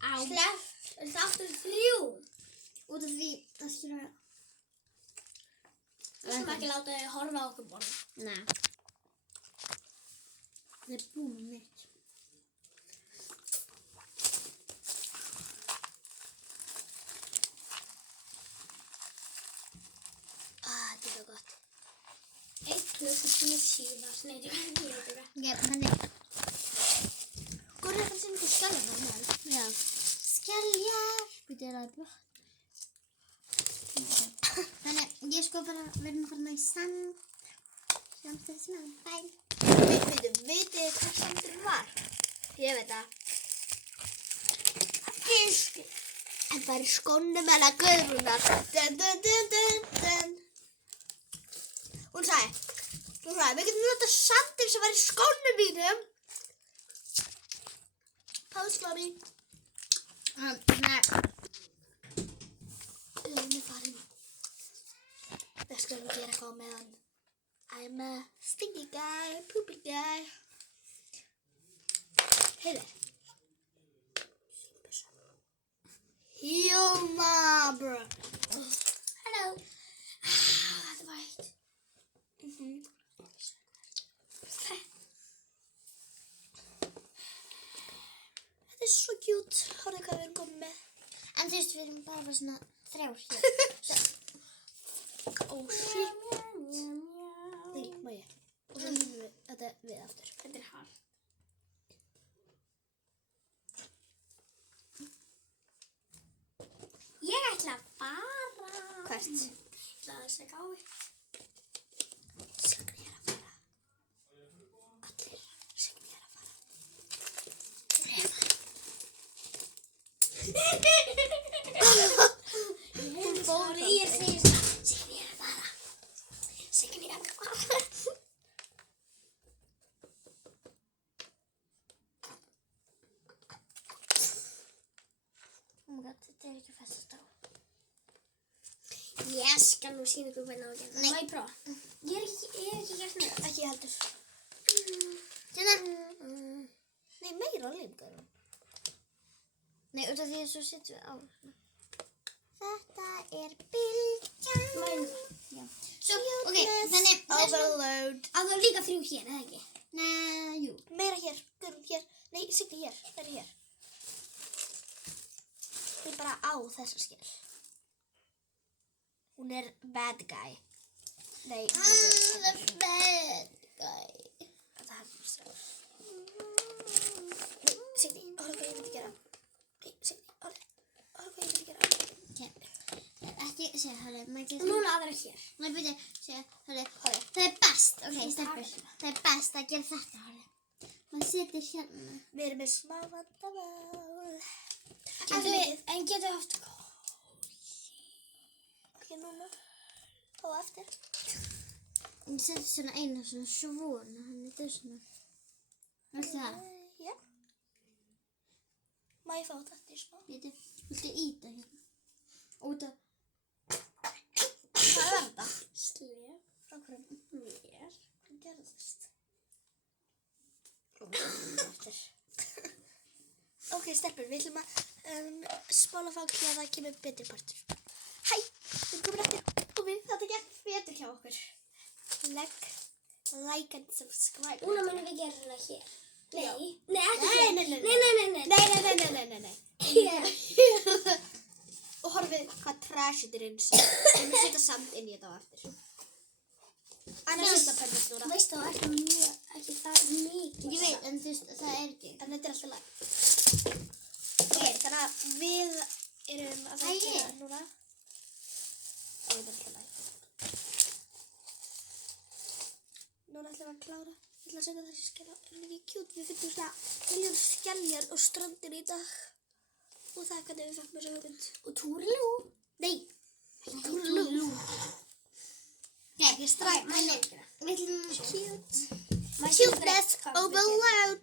Slepp. Það er aftur 3. Út af því að skilja. Við skulum ekki láta þau horfa á okkur borða. Nei. Það er búin með mitt. Þetta er svo gott. 1 klukkutími síðan. Nei, ég veit það. Já, þannig. Hvor er það sem þú skeljar það með? Já. Skeljar. Býtu að bjótt. Þannig, ég sko bara verðum að fara með í sand. Sjáumst þessi með. Bæ. Vitið þið hvað sandur var? Ég veit það. Fisk. En það er í skónum hennar Guðrúnar. Dun, dun, dun, dun, dun. Hún sagði, við getum notað sandinn sem var í skónum mínum. Pause, mommy. Nei. Hún er farin. Það skulum við gera eitthvað með hann. I'm a stinky guy, poopy guy. Heiðir. Hilma, bro. Hello. Þetta var heitt. Þetta er svo cute. Hárðu hvað við erum komið með. En þú veist, við erum bara svona 3 hér. Oh shit. Nei, má ég. Og svo lífum við þetta við aftur. Þetta er hart. Ég ætla að fara. Hvert? Ég ætla að segja á eitt. Signý er að fara. Allir. Signý er að fara. Hún fór í sig. Signý er að fara. Signý er að fara. Oh my god, þetta er ekki festast á. Ég skal nú sýna ykkur hvernig á að gera það. Má ég prófa? Ég hef ekki gert neitt. Ekki heldur. Hérna. Nei, meira límgar. Nei, út af því að svo setjum við á. Þetta er bylgjan. Mæna. Já. Svo, ok, þannig. Overload. Á það líka 3 hér, eða ekki? Nei, jú. Meira hér. Guðrún hér. Nei, Signý hér. Það er hér. Það er bara á þessa skil. Hún er bad guy. Nei, The bad guy. þetta heldur sér. Nei, Signý, horfðu hvað ég myndi gera. Nei, Signý, horfðu hvað ég myndi gera. Ok. Ekki, segja, hörru, maður Og getur... núna aðra hér. Nei, byrja, segja, hörru. Horfðu. Það er best, ok, stelpur. Það er best að gera þetta, hörru. Maður setur hérna. Við erum með smá vandamál. En getur haft Ok, núna. Og eftir. Ég setur svona eina svona, þetta er svona. Viltu það? Já. Má ég fá þetta í smá? Viltu íta hérna? Út af... Hvað er þetta? slef Frá hverjum? mér. Hvað gerðist? Eftir. Ok, stelpur, við ætlum að spála fá að það kemur betri partur. Hæ, við erum komin eftir og þetta gekk betur hjá okkur. Like and subscribe. Núna munum við gera hana hér. Já. Nei, ekki Nei, hér. nei, nei, Nei. Nei. Hér. Og horfið hvað trash þetta er eins. Við erum að setja sand inn í þetta á eftir. Annars er þetta perfekt núna. Veistu þá ekki það mikið. Ég veit, en þú veist, það er ekki. En þetta er alltaf lag. Ok, þannig að við erum að fara að gera það núna. Og þetta er alltaf lag. Núna ætlum við að klára. Ég ætla að setja þessi skella. Það er ekki kjút. Við finnum svona miljón skelljar og strandin í dag. Og það er hvernig við fekkum þessu hugmynd. Og túrlú. Nei, túrlú. Nei, Ég stræk. við ætlum Cute. Cuteness overload.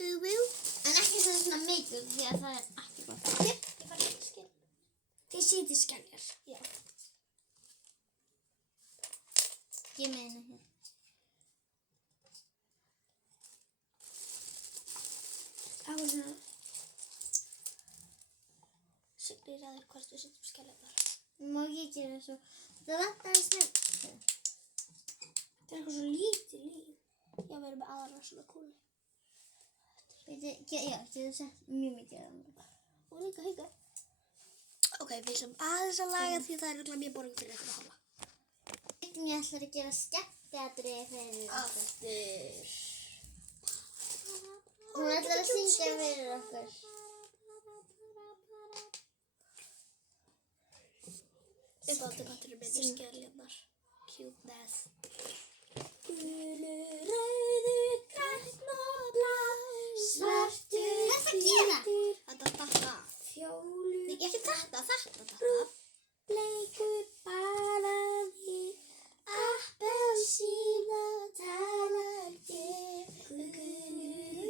En ekki svona mikið, því að það er ekki gott. Ég fara ekki skell. Þið sýtið skelljar. Já. Ég meina hér. Það var svona. Signý ræður hvort við setjum skelljarnar. Má ég gera svo? Það vantar að snögg. Það er eitthvað svo lítið líf. Já, við erum með aðra svona kúli. Já, getur sett mjög mikið á það. Og líka hauka. Ok, við ætlum aðeins að laga því það er örugglega mjög boring fyrir ykkur að horfa. Signý ætlar að gera skemmtiatriði fyrir okkur. Aftur. Hún ætlar að syngja fyrir okkur. Uppáttuparturinn minn er skelljarnar. Cuteness. Gulu, rauðu, grænn og blá, svartur, hvítur, Þetta. fjólu, Nei, ekki þetta. bleikur, banani, appelsína, talandi, gulu,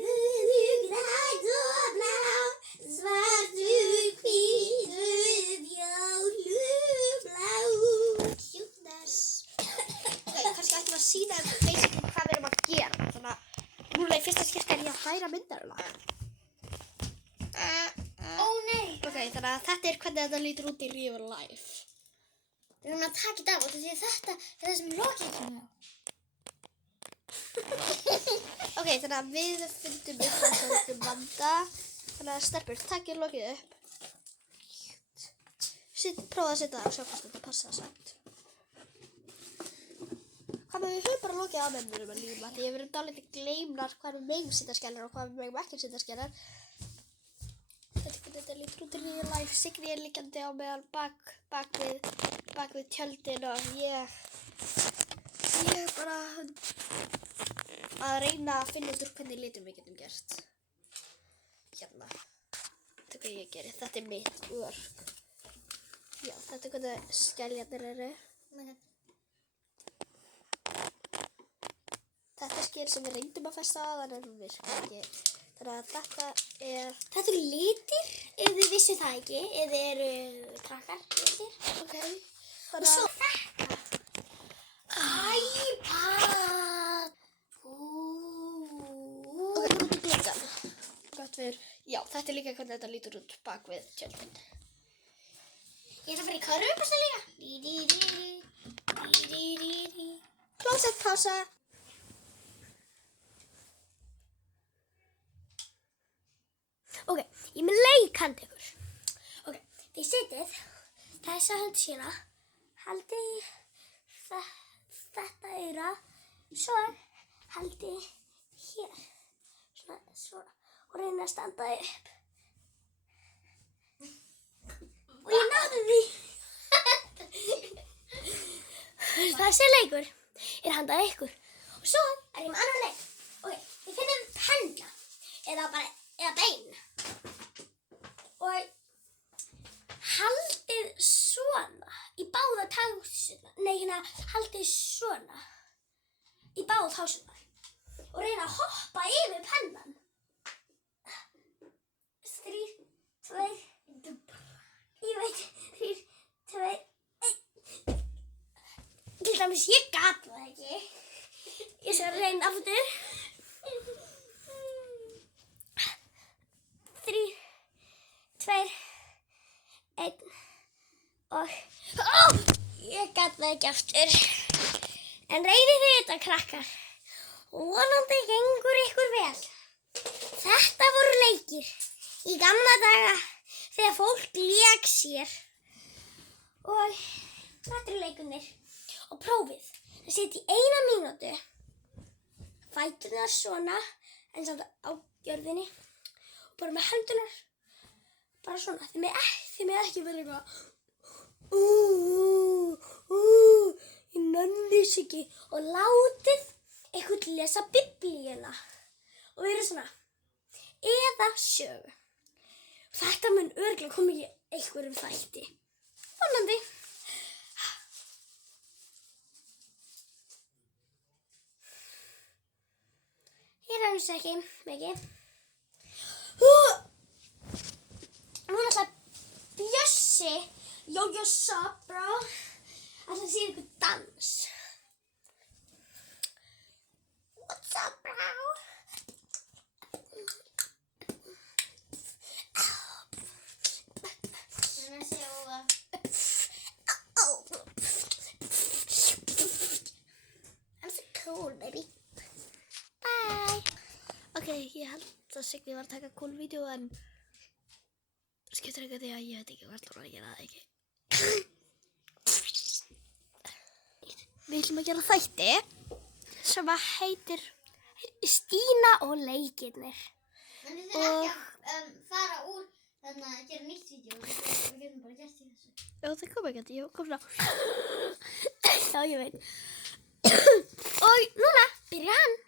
rauðu, grænn og blá, svartur, hvítur, fjólu, blá. Cuteness. Ok, kannski ætlum við að sýna basically hvað við erum að gera. Þannig að núna í fyrsta skipti er ég að hræra myndarinnar. Ó nei! Ok, þannig að þetta er hvernig þetta lítur út í real life. Við erum að taka þetta af og því þetta er það sem lokið kemur á. Ok, þannig að við fundum upp á þessum vanda. Þannig að stelpur, takkið lokið upp. Prófa að setja það og sjá hvort þetta passa samt. Hvað með við höfum bara lokið á mömmurum að líma. Því ég verið dálítið gleymnar hvað við megum setja skeljar og hvað við megum ekki setja skeljar. Þetta lítur út í real life. Signý er liggjandi á meðan bak við tjöldin og ég bara að reyna að finna út úr hvernig litum við getum gert. Hérna. Þetta er hvað ég gerir. Þetta er mitt work. Já, þetta er hvernig skeljarnir eru. Þetta er sker sem við reyndum að festa á þannig að hún virkar ekki. Þannig að þetta er... Þetta eru litir, ef þið vissu það ekki, ef þið eru krakkar litir. Ok. Og svo þetta. iPad. Ok, út í gluggan. Gott fyrir... Já, þetta er líka hvernig þetta lítur út bak við tjöldin. Ég ætla að fara í körfupasta líka. Klósettpása. Ok, ég er með leik handa ykkur. Ok, þið setið þessa hönd sína, haldið þetta eyra, svo haldið hér, svona, og reynið að standa upp. Og ég náði því. Þessi leikur er handað ykkur. Og svo er ég með annan leik. Ok, þið finnum pendla, eða bein. Og haldið svona í báða tásuna. Nei, haldið svona í báða tásuna. Og reyna að hoppa yfir pennan. 3, 2, ég veit, 3, 2, 1. Til dæmis, ég gat það ekki. Ég skal reyna aftur. 3, 2, 1 og... Ég gat það ekki aftur. En reynið þið þetta, krakkar. Vonandi gengur ykkur vel. Þetta voru leikir í gamla daga þegar fólk lék sér. Og þetta eru leikunir. Og prófið. Það setja í 1 mínútu. Fæturnar svona, en samt á jörðinni. Og bara með hendunar. Bara svona. Þið með ekki vera eitthvað. Ég nenni þess ekki. Og látið eitthvað lesa biblíuna. Og verið svona. Eða sögu. Þetta mun örugglega koma í einhverjum þætti. Vonandi. Ég reynis ekki mikið. Hún ætla Bjössi, Jójó Sabra, ætla að sína ykkur dans. What's up, bro? Ok, ég held að Signý var að taka cool vídeo en skiptir ekki því að ég veit ekki hvað hún var að gera það ekki. Við ætlum að gera þætti sem að heitir Stína og leikirnir. En við þurfum ekki að fara úr þarna að gera nýtt vídeo. Við getum bara gert í þessu. Já, það kom ekki, ég kom svona. Já, ég veit. Og núna byrjar hann.